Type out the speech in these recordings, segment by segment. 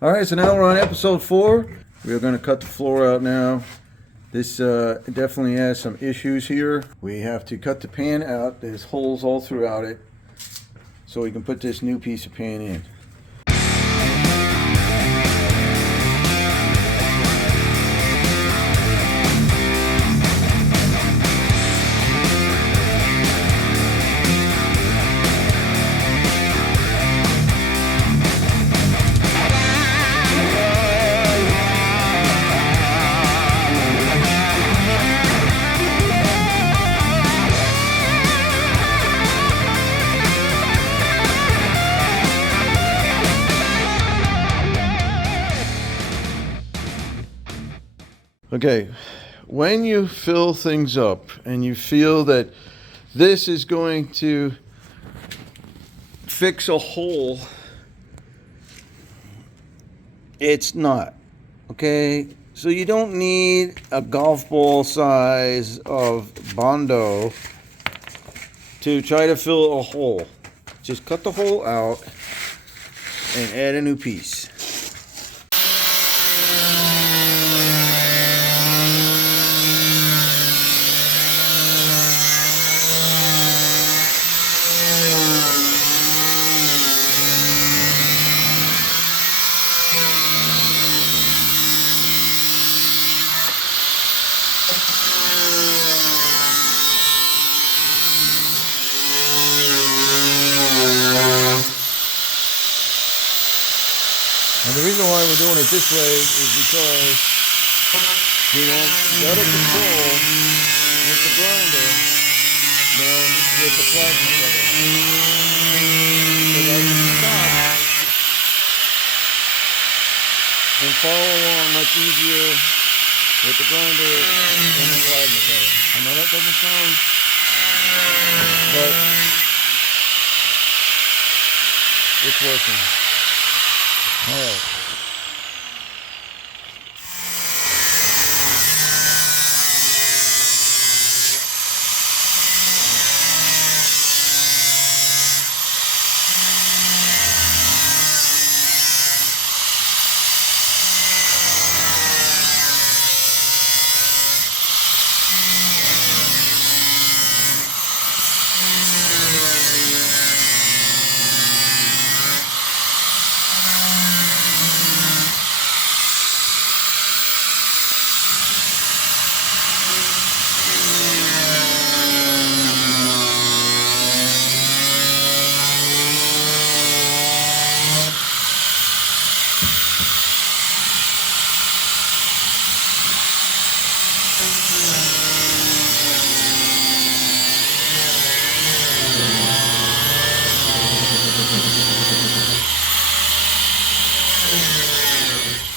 All right, so now we're on episode 4. We're going to cut the floor out now. This definitely has some issues here. We have to cut the pan out. There's holes all throughout it, so we can put this new piece of pan in. Okay, when you fill things up and you feel that this is going to fix a hole, it's not. Okay, so you don't need a golf ball size of Bondo to try to fill a hole. Just cut the hole out and add a new piece. And the reason why we're doing it this way is because we want better control with the grinder than with the plasma cutter. Because I can stop and follow along much easier with the grinder than the plasma cutter. I know that doesn't sound, but it's working. All right.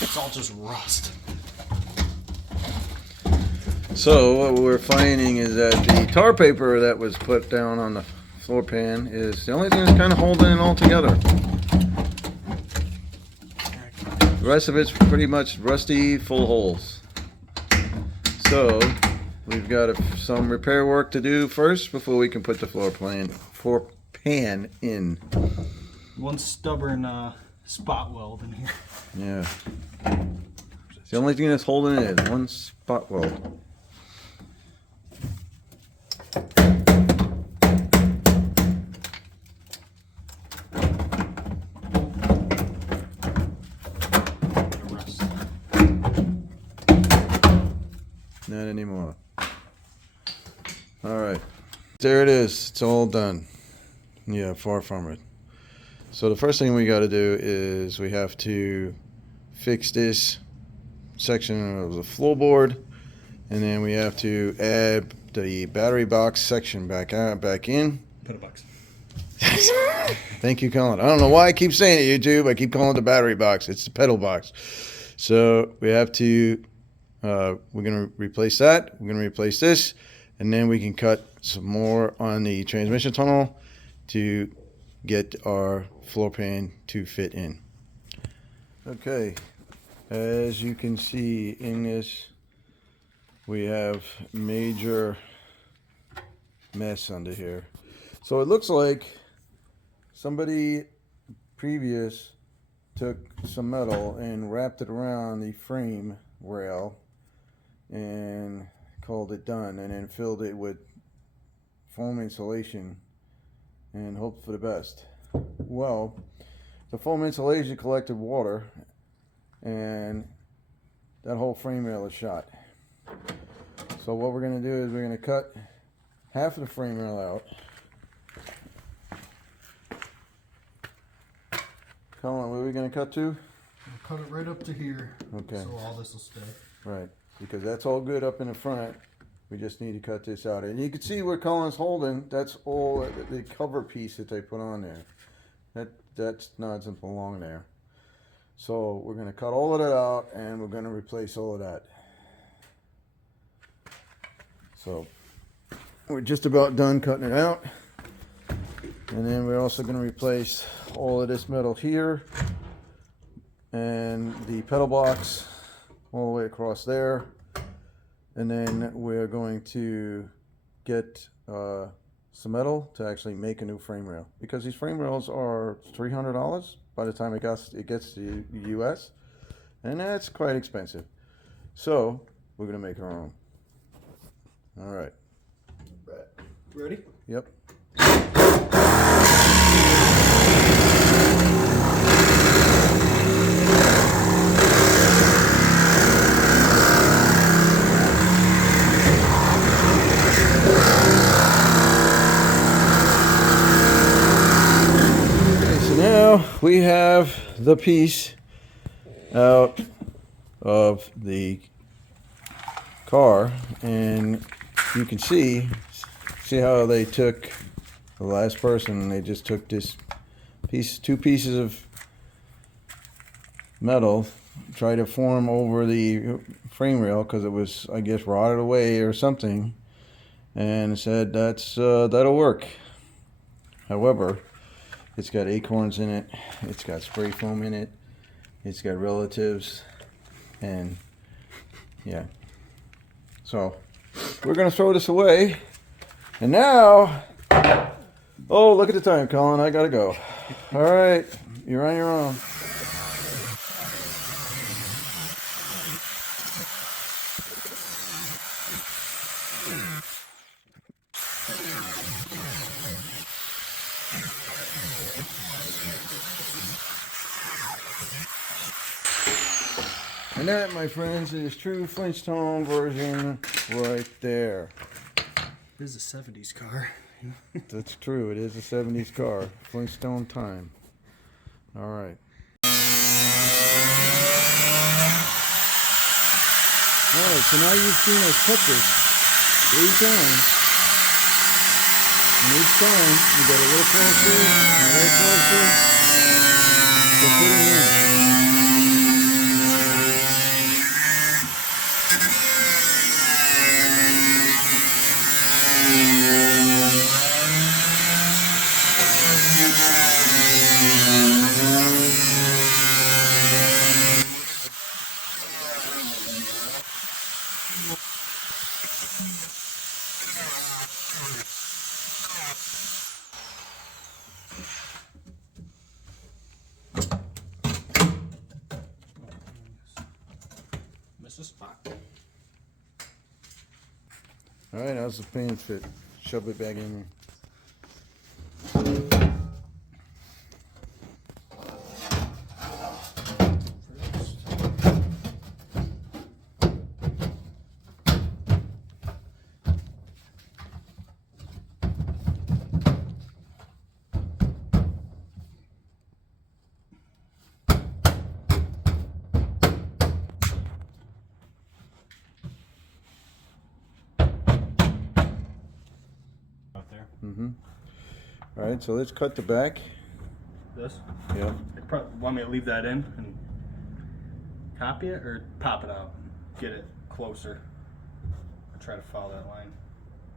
It's all just rust. So what we're finding is that the tar paper that was put down on the floor pan is the only thing that's kind of holding it all together. The rest of it's pretty much rusty, full of holes. So we've got some repair work to do first before we can put the floor pan in. One stubborn spot weld in here. Yeah. It's the only thing that's holding it is one spot weld. Rust. Not anymore. All right. There it is. It's all done. Yeah, far from it. So the first thing we got to do is we have to fix this section of the floorboard, and then we have to add the battery box section back in. Pedal box. Thank you, Colin. I don't know why I keep saying it, YouTube. I keep calling it the battery box. It's the pedal box. So we have to, we're going to replace that. We're going to replace this, and then we can cut some more on the transmission tunnel to get our floor pan to fit in. Okay, as you can see in this, we have major mess under here. So it looks like somebody previous took some metal and wrapped it around the frame rail and called it done, and then filled it with foam insulation and hoped for the best. Well, the foam insulation collected water and that whole frame rail is shot. So what we're going to do is we're going to cut half of the frame rail out. Colin, where are we going to cut to? We'll cut it right up to here. Okay. So all this will stay. Right, because that's all good up in the front. We just need to cut this out. And you can see what Colin's holding. That's all the cover piece that they put on there. That doesn't belong there. So we're going to cut all of that out and we're going to replace all of that. So we're just about done cutting it out. And then we're also going to replace all of this metal here and the pedal box all the way across there. And then we're going to get some metal to actually make a new frame rail, because these frame rails are $300 by the time it gets to the US, and that's quite expensive. So we're going to make our own. All right. Ready? Yep. We have the piece out of the car, and you can see how they took the last person. They just took this piece, 2 pieces of metal, tried to form over the frame rail because it was, I guess, rotted away or something, and said that'll work. However, it's got acorns in it, it's got spray foam in it, it's got relatives, and yeah. So we're gonna throw this away. And now, oh, look at the time, Colin, I gotta go. All right, you're on your own. And that, my friends, is true Flintstone version right there. This is a 70s car. That's true. It is a 70s car. Flintstone time. All right. All right, so now you've seen us cut this 8 times. And each time, you get a little closer, and a little closer. So put it in. Miss a spot. All right, how's the pan fit? Shove it back in there. All right, so let's cut the back. This? Yeah. Want me to leave that in and copy it, or pop it out and get it closer? I'll try to follow that line.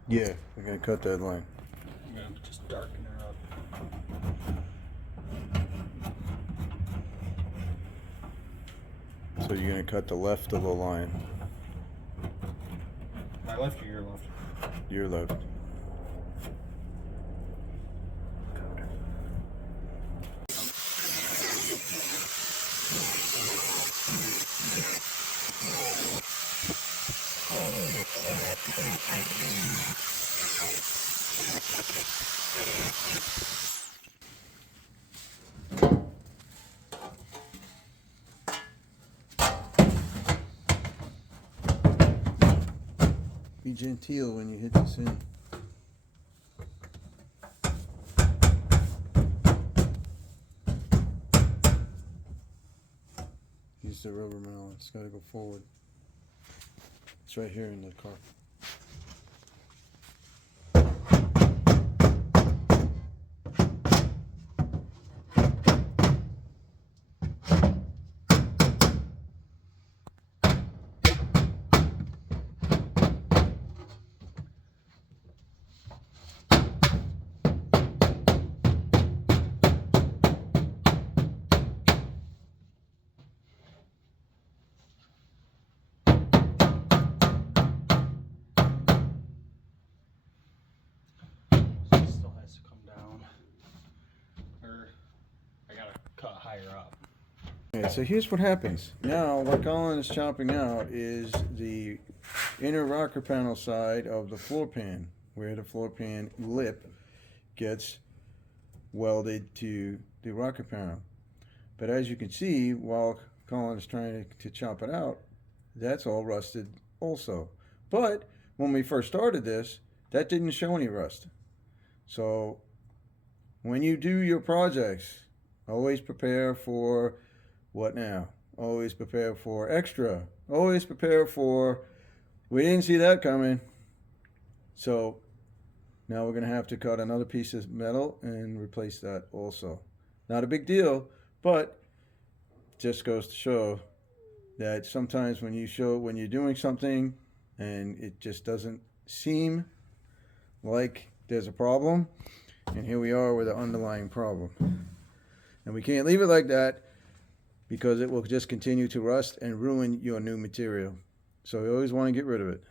Yeah, we're gonna cut that line. I'm gonna just darken her up. So you're gonna cut the left of the line. My left or your left? Your left. Be genteel when you hit this in. Use the rubber mallet. It's got to go forward. It's right here in the car. Still has to come down, or I gotta cut higher up. Okay, so here's what happens. Now, what Colin is chopping out is the inner rocker panel side of the floor pan, where the floor pan lip gets welded to the rocker panel. But as you can see, while Colin is trying to chop it out, that's all rusted also. But when we first started this, that didn't show any rust. So when you do your projects, always prepare for what now? Always prepare for extra. Always prepare for, we didn't see that coming. So now we're going to have to cut another piece of metal and replace that also. Not a big deal, but just goes to show that sometimes when you're doing something and it just doesn't seem like there's a problem, and here we are with an underlying problem. And we can't leave it like that because it will just continue to rust and ruin your new material. So we always want to get rid of it.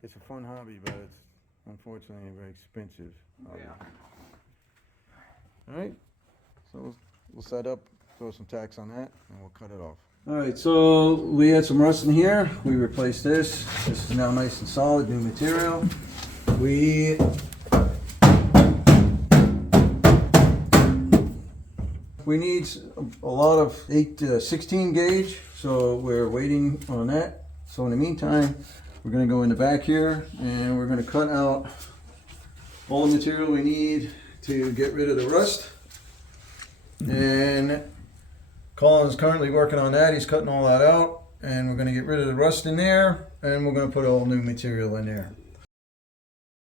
It's a fun hobby, but it's unfortunately very expensive hobby. All right, so we'll set up, throw some tacks on that, and we'll cut it off. All right, so we had some rust in here. We replaced this. This is now nice and solid, new material. We need a lot of 16 gauge, so we're waiting on that. So in the meantime, we're going to go in the back here and we're going to cut out all the material we need to get rid of the rust. And Colin's currently working on that. He's cutting all that out, and we're going to get rid of the rust in there, and we're going to put all new material in there.